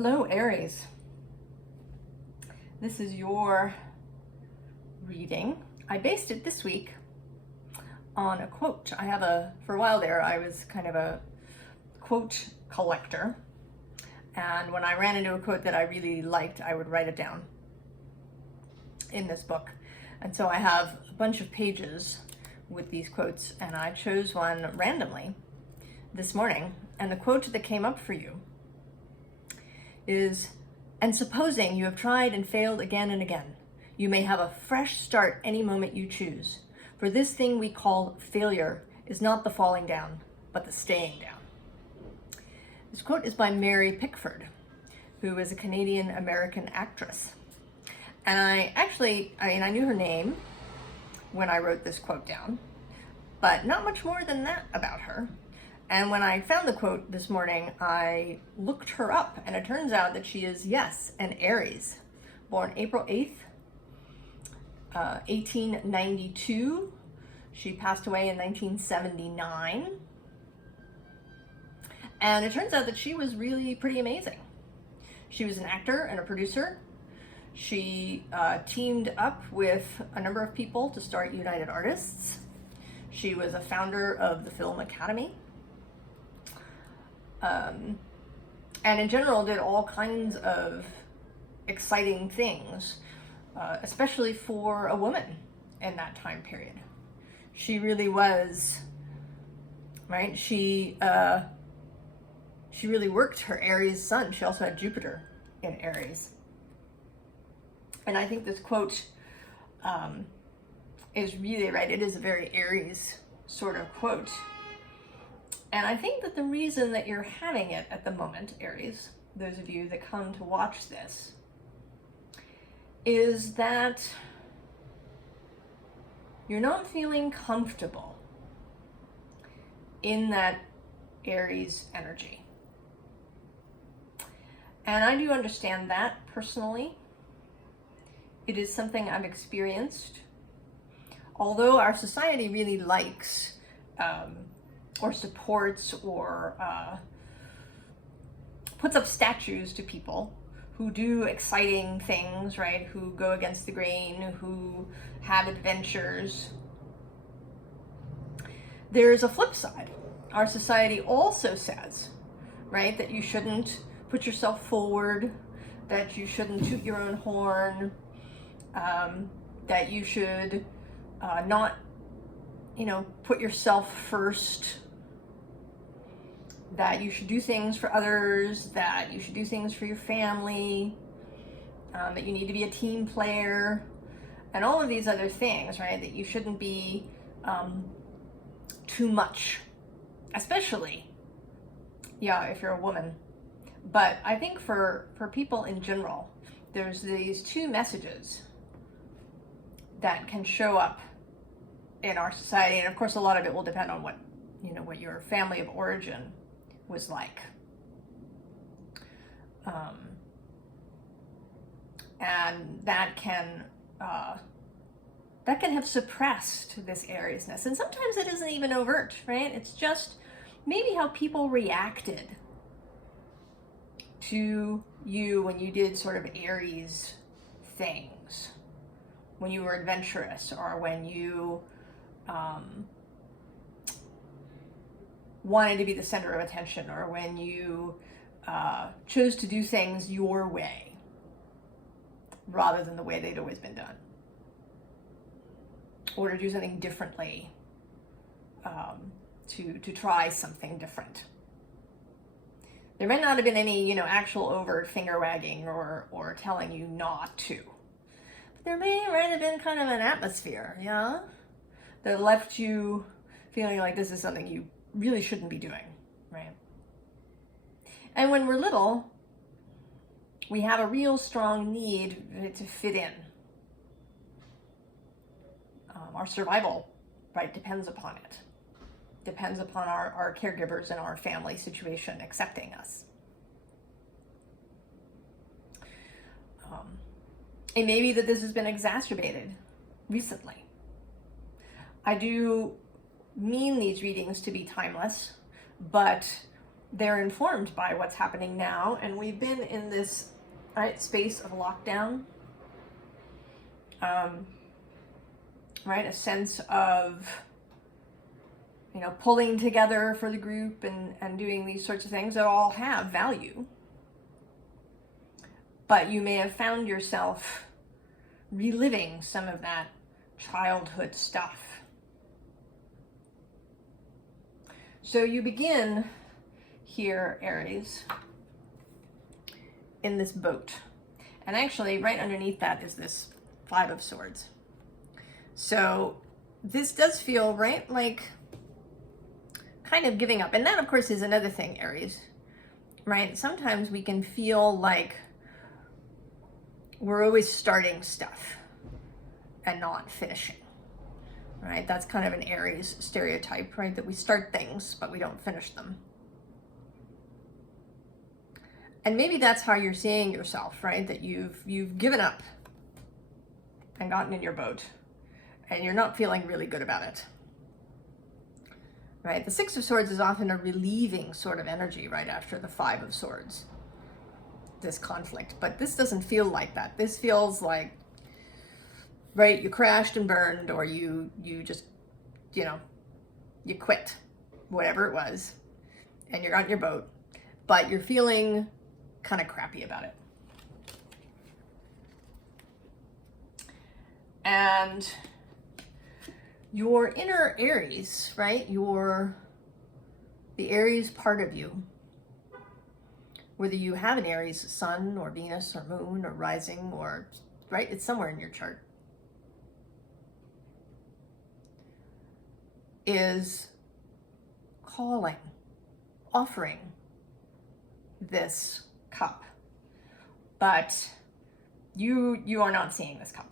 Hello, Aries. This is your reading. I based it this week on a quote. For a while there, I was kind of a quote collector. And when I ran into a quote that I really liked, I would write it down in this book. And so I have a bunch of pages with these quotes, and I chose one randomly this morning. And the quote that came up for you is, "And supposing you have tried and failed again and again, you may have a fresh start any moment you choose. For this thing we call failure is not the falling down, but the staying down." This quote is by Mary Pickford, who is a Canadian-American actress. And I knew her name when I wrote this quote down, but not much more than that about her. And when I found the quote this morning, I looked her up, and it turns out that she is, yes, an Aries, born April 8th, 1892. She passed away in 1979. And it turns out that she was really pretty amazing. She was an actor and a producer. She teamed up with a number of people to start United Artists. She was a founder of the Film Academy. And in general did all kinds of exciting things, especially for a woman in that time period. She really was, right? She really worked her Aries sun. She also had Jupiter in Aries. And I think this quote is really right. It is a very Aries sort of quote. And I think that the reason that you're having it at the moment, Aries, those of you that come to watch this, is that you're not feeling comfortable in that Aries energy. And I do understand that personally. It is something I've experienced. Although our society really likes or supports or puts up statues to people who do exciting things, right? Who go against the grain, who have adventures. There's a flip side. Our society also says, right, that you shouldn't put yourself forward, that you shouldn't toot your own horn, that you should not, put yourself first, that you should do things for others, that you should do things for your family, that you need to be a team player, and all of these other things, right? That you shouldn't be too much, especially, if you're a woman. But I think for people in general, there's these two messages that can show up in our society. And of course, a lot of it will depend on what your family of origin was like. And that can have suppressed this Ariesness. And sometimes it isn't even overt, right? It's just maybe how people reacted to you when you did sort of Aries things, when you were adventurous, or when you wanted to be the center of attention, or when you chose to do things your way rather than the way they'd always been done, or to do something differently, to try something different. There might not have been any, actual overt finger wagging or telling you not to. But there might have been kind of an atmosphere, that left you feeling like this is something you really shouldn't be doing, right? And when we're little, we have a real strong need to fit in. Our survival, right, depends upon it. Depends upon our caregivers and our family situation accepting us. It may be that this has been exacerbated recently. I do mean these readings to be timeless, but they're informed by what's happening now, and we've been in this space of lockdown, right? A sense of, you know, pulling together for the group and doing these sorts of things that all have value. But you may have found yourself reliving some of that childhood stuff. So you begin here, Aries, in this boat. And actually, right underneath that is this Five of Swords. So this does feel, right, like kind of giving up. And that, of course, is another thing, Aries, right? Sometimes we can feel like we're always starting stuff and not finishing, right? That's kind of an Aries stereotype, right? That we start things, but we don't finish them. And maybe that's how you're seeing yourself, right? That you've given up and gotten in your boat, and you're not feeling really good about it, right? The Six of Swords is often a relieving sort of energy right after the Five of Swords, this conflict. But this doesn't feel like that. This feels like, right, you crashed and burned, or you just, you know, you quit, whatever it was, and you're on your boat, but you're feeling kind of crappy about it. And your inner Aries, right? The Aries part of you, whether you have an Aries sun or Venus or moon or rising, or, right, it's somewhere in your chart, is calling, offering this cup. But you are not seeing this cup.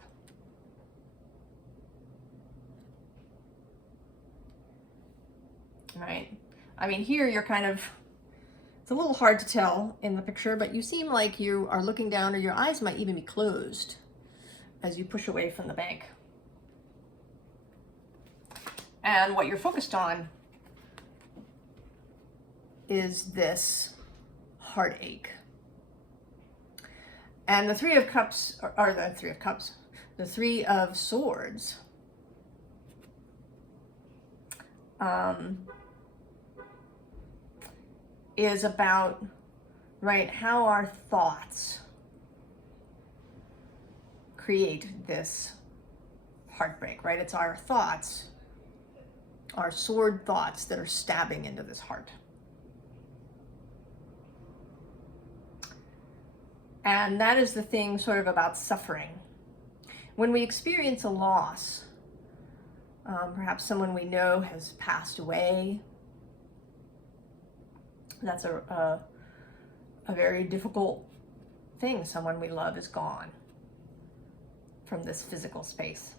Right? I mean, here you're kind of, it's a little hard to tell in the picture, but you seem like you are looking down, or your eyes might even be closed as you push away from the bank. And what you're focused on is this heartache. And the Three of Cups, or the Three of Cups, the Three of Swords, is about, right, how our thoughts create this heartbreak, right? It's our thoughts, our sword thoughts, that are stabbing into this heart. And that is the thing sort of about suffering. When we experience a loss, perhaps someone we know has passed away, that's a very difficult thing. Someone we love is gone from this physical space.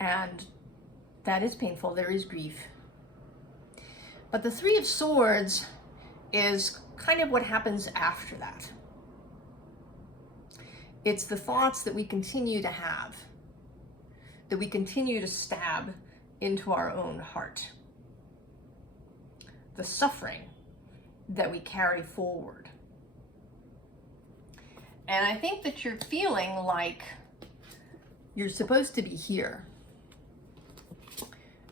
And that is painful. There is grief. But the Three of Swords is kind of what happens after that. It's the thoughts that we continue to have, that we continue to stab into our own heart. The suffering that we carry forward. And I think that you're feeling like you're supposed to be here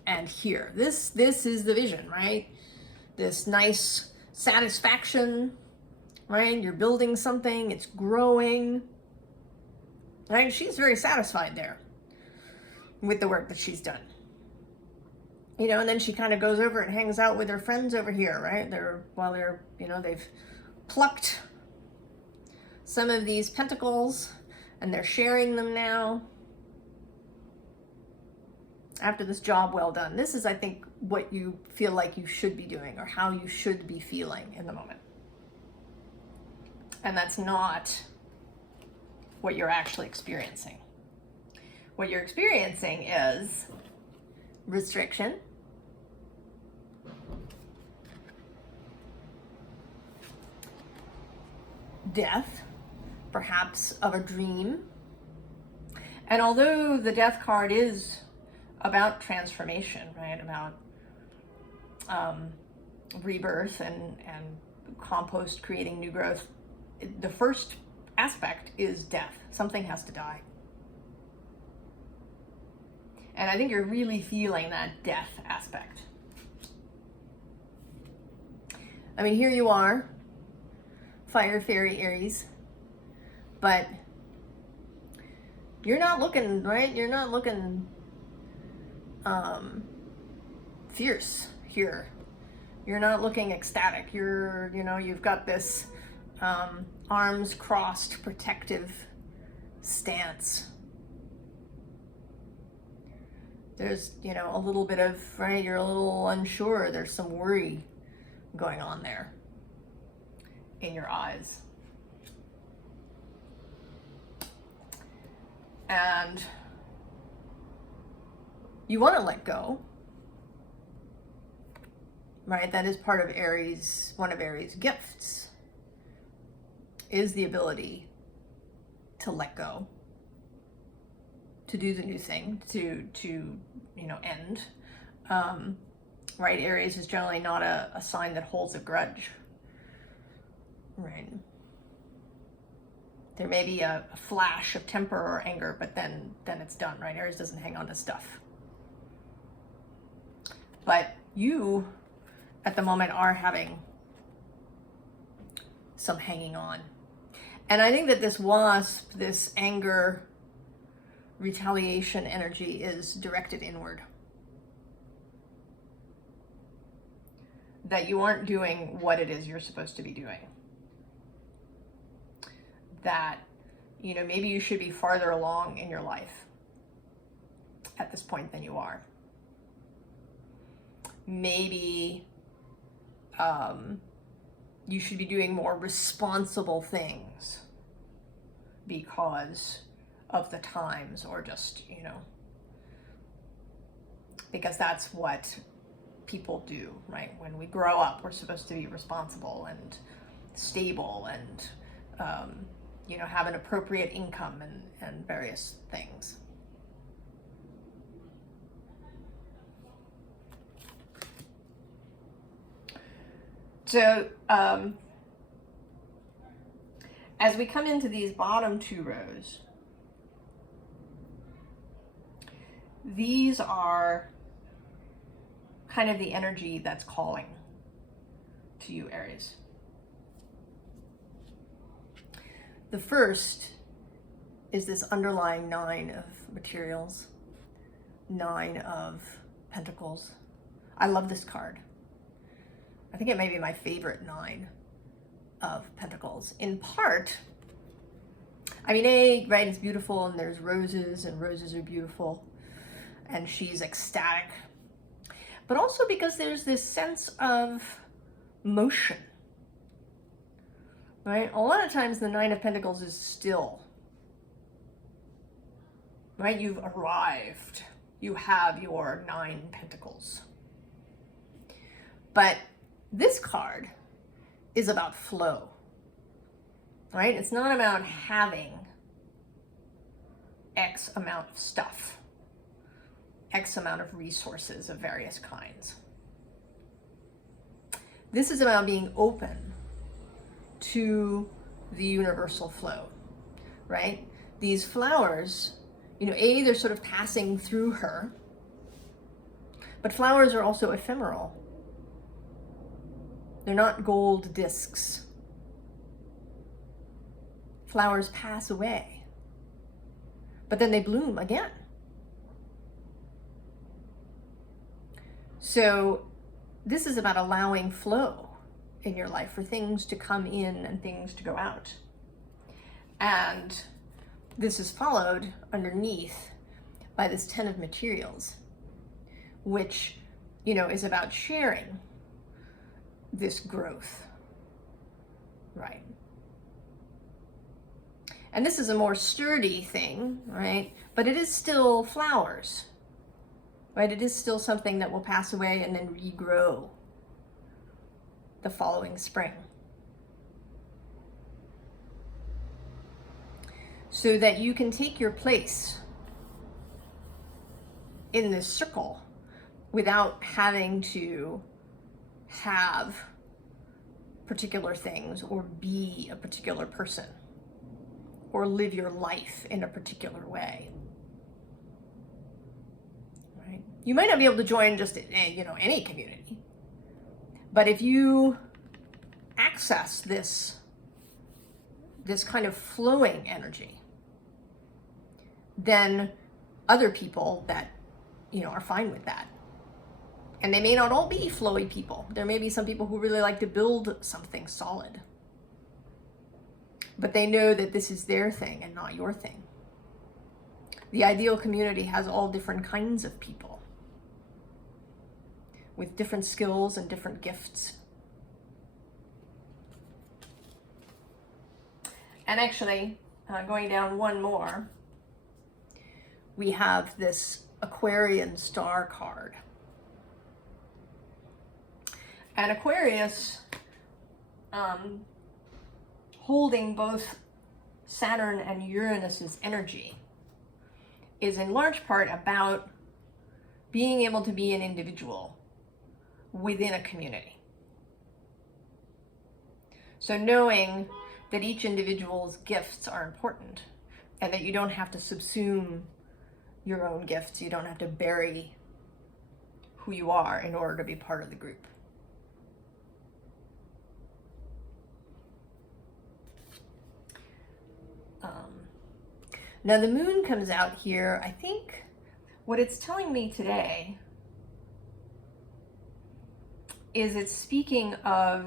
and here. This is the vision, right? This nice satisfaction, right? You're building something, it's growing, right? She's very satisfied there with the work that she's done. You know, and then she kind of goes over and hangs out with her friends over here, right? They've plucked some of these pentacles and they're sharing them now after this job well done. This is, I think, what you feel like you should be doing, or how you should be feeling in the moment. And that's not what you're actually experiencing. What you're experiencing is restriction, death, perhaps of a dream. And although the Death card is about transformation, right? About rebirth and compost, creating new growth, the first aspect is death. Something has to die. And I think you're really feeling that death aspect. I mean, here you are, fire fairy Aries, but you're not looking, right? You're not looking fierce here. You're not looking ecstatic. You've got this arms crossed protective stance. There's, a little bit of, right, you're a little unsure. There's some worry going on there in your eyes. And you want to let go, right? That is part of Aries, one of Aries' gifts, is the ability to let go, to do the new thing, to end. Right? Aries is generally not a sign that holds a grudge, right? There may be a flash of temper or anger, but then it's done, right? Aries doesn't hang on to stuff. But you, at the moment, are having some hanging on. And I think that this wasp, this anger, retaliation energy is directed inward. That you aren't doing what it is you're supposed to be doing. That, maybe you should be farther along in your life at this point than you are. Maybe you should be doing more responsible things because of the times, or just, because that's what people do, right? When we grow up, we're supposed to be responsible and stable and, have an appropriate income and various things. So, as we come into these bottom two rows, these are kind of the energy that's calling to you, Aries. The first is this underlying 9 of materials, 9 of pentacles. I love this card. I think it may be my favorite 9 of pentacles. In part, right, it's beautiful, and there's roses, and roses are beautiful, and she's ecstatic. But also because there's this sense of motion, right? A lot of times the 9 of Pentacles is still, right? You've arrived. You have your 9 pentacles. But this card is about flow, right? It's not about having X amount of stuff, X amount of resources of various kinds. This is about being open to the universal flow, right? These flowers, they're sort of passing through her, but flowers are also ephemeral. They're not gold discs. Flowers pass away, but then they bloom again. So this is about allowing flow in your life, for things to come in and things to go out. And this is followed underneath by this 10 of materials, which, is about sharing this growth, right? And this is a more sturdy thing, right? But it is still flowers, right? It is still something that will pass away and then regrow the following spring. So that you can take your place in this circle without having to have particular things, or be a particular person, or live your life in a particular way. Right? You might not be able to join just any community, but if you access this kind of flowing energy, then other people that are fine with that. And they may not all be flowy people. There may be some people who really like to build something solid, but they know that this is their thing and not your thing. The ideal community has all different kinds of people with different skills and different gifts. And actually, going down one more, we have this Aquarian star card. And Aquarius, holding both Saturn and Uranus's energy, is in large part about being able to be an individual within a community. So knowing that each individual's gifts are important, and that you don't have to subsume your own gifts, you don't have to bury who you are in order to be part of the group. Now the moon comes out here. I think what it's telling me today is it's speaking of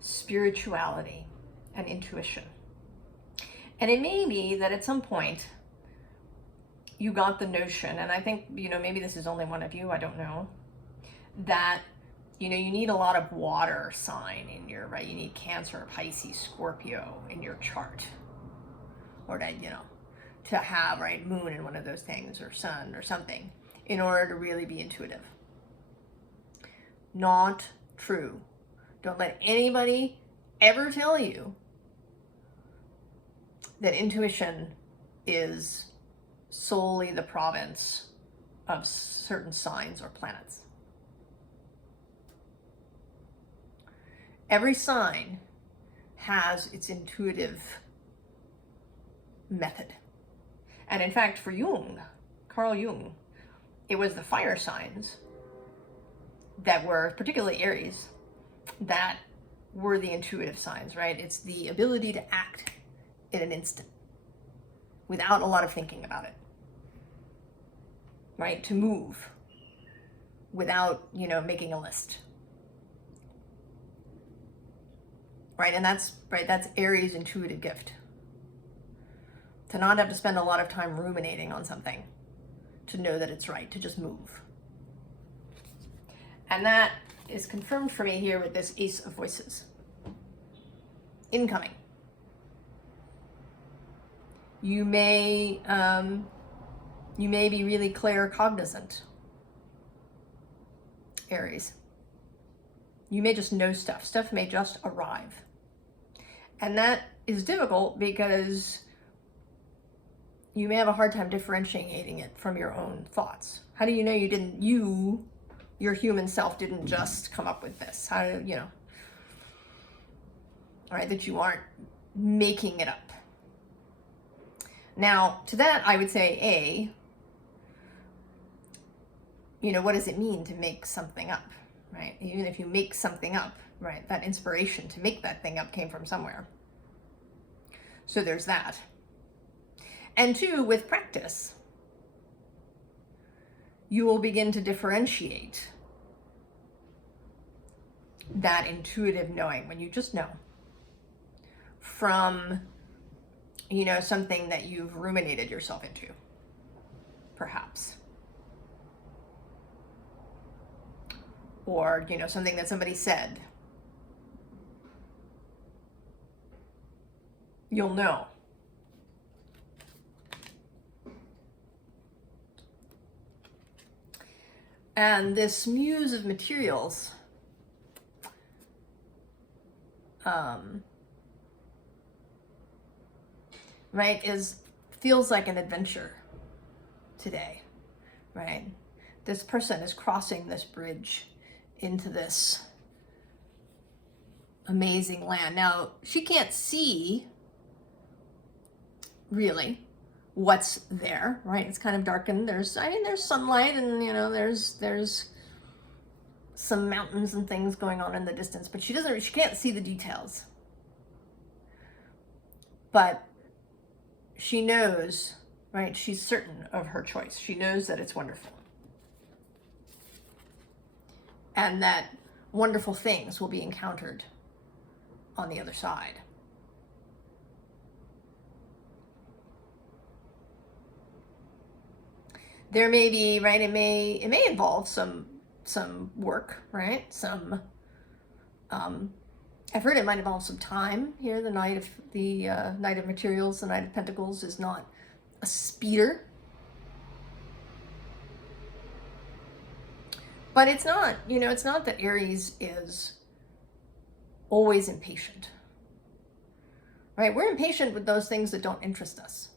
spirituality and intuition. And it may be that at some point you got the notion, and I think, maybe this is only one of you, I don't know, that, you need a lot of water sign in your, right? You need Cancer, Pisces, Scorpio in your chart. Or to have, right, moon in one of those things, or sun or something, in order to really be intuitive. Not true. Don't let anybody ever tell you that intuition is solely the province of certain signs or planets. Every sign has its intuitive method. And in fact, for Carl Jung, it was the fire signs that were, particularly Aries, that were the intuitive signs, right? It's the ability to act in an instant without a lot of thinking about it, right? To move without, making a list, right? And that's Aries' intuitive gift. To not have to spend a lot of time ruminating on something, to know that it's right, to just move. And that is confirmed for me here with this Ace of Voices. Incoming. You may be really claircognizant, Aries. You may just know stuff. Stuff may just arrive. And that is difficult because you may have a hard time differentiating it from your own thoughts. How do you know your human self didn't just come up with this? How do all right, that you aren't making it up? Now, to that, I would say, what does it mean to make something up, right? Even if you make something up, right, that inspiration to make that thing up came from somewhere. So there's that. And two, with practice, you will begin to differentiate that intuitive knowing, when you just know, from, something that you've ruminated yourself into, perhaps. Or, something that somebody said. You'll know. And this muse of materials, right, feels like an adventure today, right? This person is crossing this bridge into this amazing land. Now, she can't see really what's there, right? It's kind of darkened. There's sunlight, and there's some mountains and things going on in the distance, but she can't see the details. But she knows, right? She's certain of her choice. She knows that it's wonderful. And that wonderful things will be encountered on the other side. There may be, right, it may involve some work, right? Some effort. It might involve some time here. The Knight of Materials, the Knight of Pentacles is not a speeder. But it's not, it's not that Aries is always impatient, right? We're impatient with those things that don't interest us.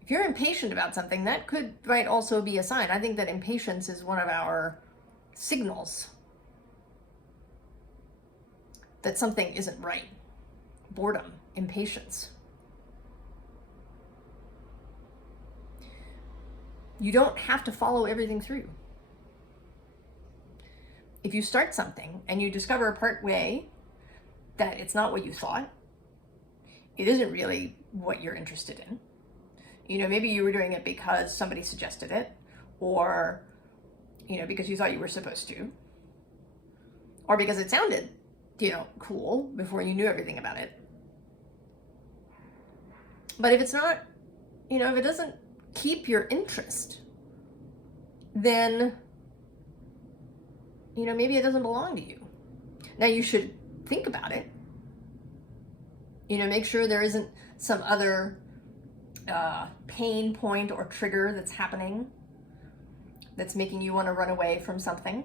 If you're impatient about something, that could, right, also be a sign. I think that impatience is one of our signals that something isn't right. Boredom, impatience. You don't have to follow everything through. If you start something and you discover part way that it's not what you thought, it isn't really what you're interested in. Maybe you were doing it because somebody suggested it, or, because you thought you were supposed to, or because it sounded, cool before you knew everything about it. But if it's not, if it doesn't keep your interest, then, maybe it doesn't belong to you. Now you should think about it. Make sure there isn't some other pain point or trigger that's happening that's making you want to run away from something.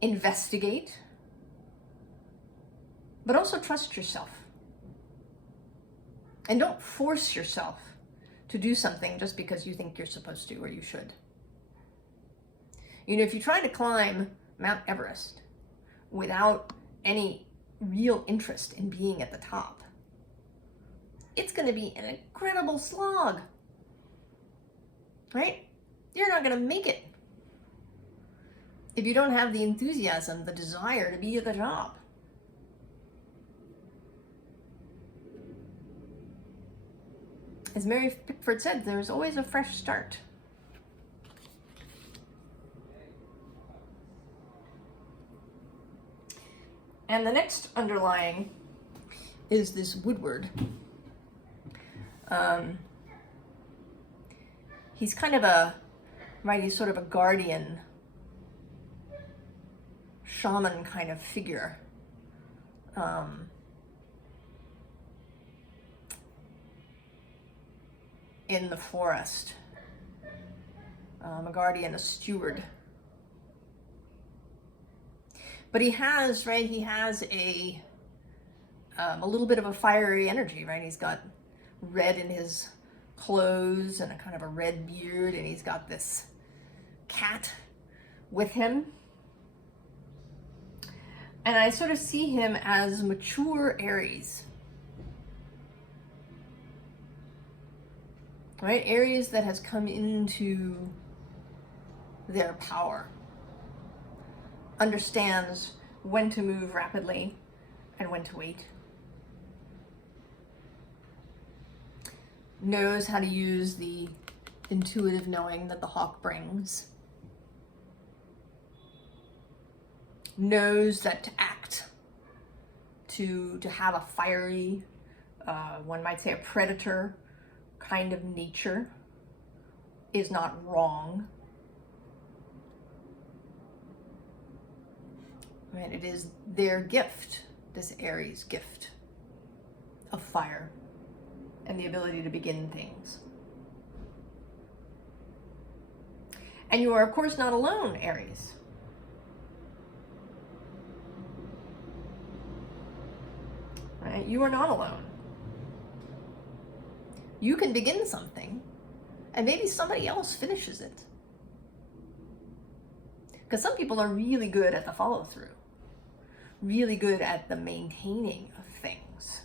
Investigate, but also trust yourself. And don't force yourself to do something just because you think you're supposed to or you should. If you try to climb Mount Everest without any real interest in being at the top, it's going to be an incredible slog, right? You're not going to make it if you don't have the enthusiasm, the desire to be at the top. As Mary Pickford said, there's always a fresh start. And the next underlying is this Woodward. He's kind of he's sort of a guardian, shaman kind of figure. In the forest. A guardian, a steward. But he has a little bit of a fiery energy, right? He's got red in his clothes and a kind of a red beard, and he's got this cat with him. And I sort of see him as mature Aries. Right? Aries that has come into their power. Understands when to move rapidly and when to wait. Knows how to use the intuitive knowing that the hawk brings. Knows that to act, to have a fiery, one might say a predator kind of nature is not wrong. Right? It is their gift, this Aries gift of fire and the ability to begin things. And you are, of course, not alone, Aries. Right? You are not alone. You can begin something And maybe somebody else finishes it. Because some people are really good at the follow through, really good at the maintaining of things.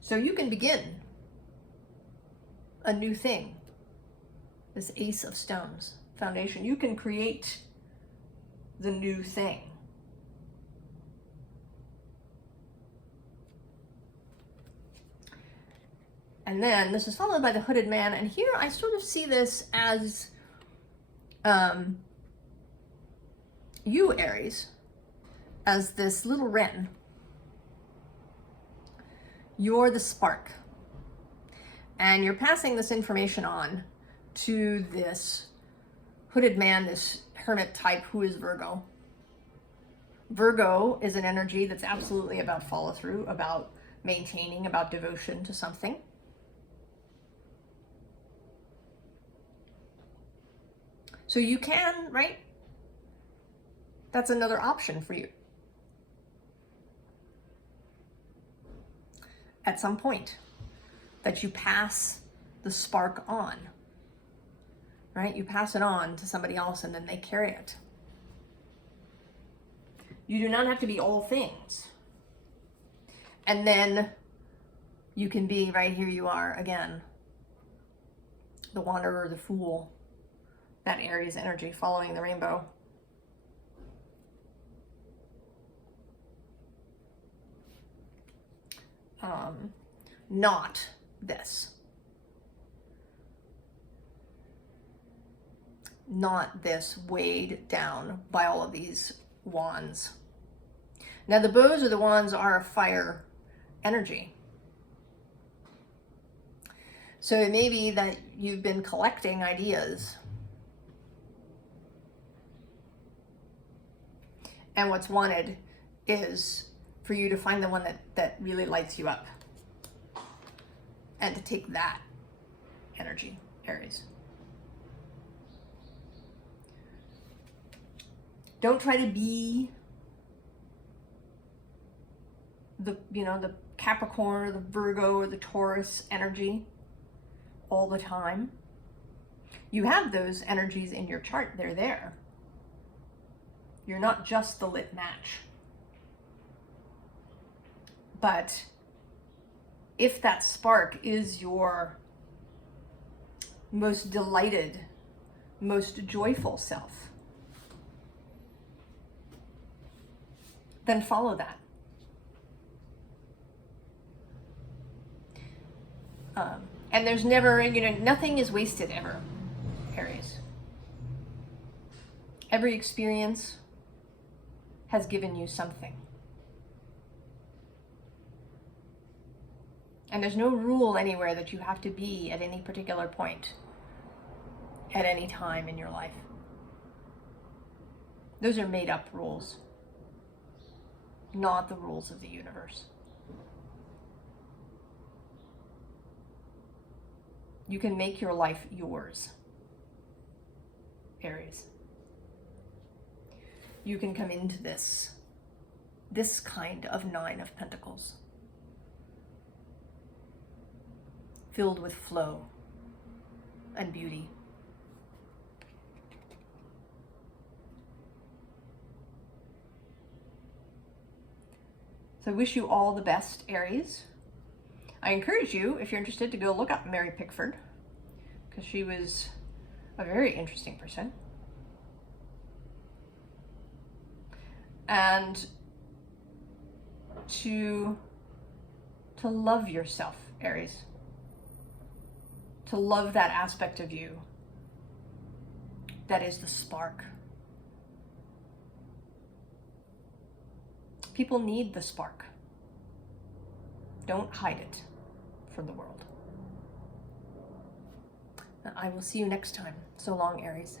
So you can begin a new thing. This Ace of Stones foundation. You can create the new thing. And then this is followed by the Hooded Man. And here I sort of see this as you, Aries, as this little wren. You're the spark. And you're passing this information on to this Hooded Man, this hermit type who is Virgo. Virgo is an energy that's absolutely about follow through, about maintaining, about devotion to something. So you can, right? That's another option for you. At some point, that you pass the spark on, right? You pass it on to somebody else and then they carry it. You do not have to be all things. And then you can be, right here you are again, the wanderer, the fool, that Aries energy following the rainbow. Not this. Not this weighed down by all of these wands. Now the bows or the wands are a fire energy. So it may be that you've been collecting ideas. And what's wanted is for you to find the one that really lights you up. And to take that energy, Aries. Don't try to be the Capricorn or the Virgo or the Taurus energy all the time. You have those energies in your chart, they're there. You're not just the lit match. But if that spark is your most delighted, most joyful self, then follow that. And there's never, nothing is wasted ever, Aries. Every experience has given you something. And there's no rule anywhere that you have to be at any particular point, at any time in your life. Those are made up rules, not the rules of the universe. You can make your life yours, Aries. You can come into this kind of Nine of Pentacles, filled with flow and beauty. So I wish you all the best, Aries. I encourage you, if you're interested, to go look up Mary Pickford, because she was a very interesting person. And to love yourself, Aries. To love that aspect of you that is the spark. People need the spark. Don't hide it from the world. I will see you next time. So long, Aries.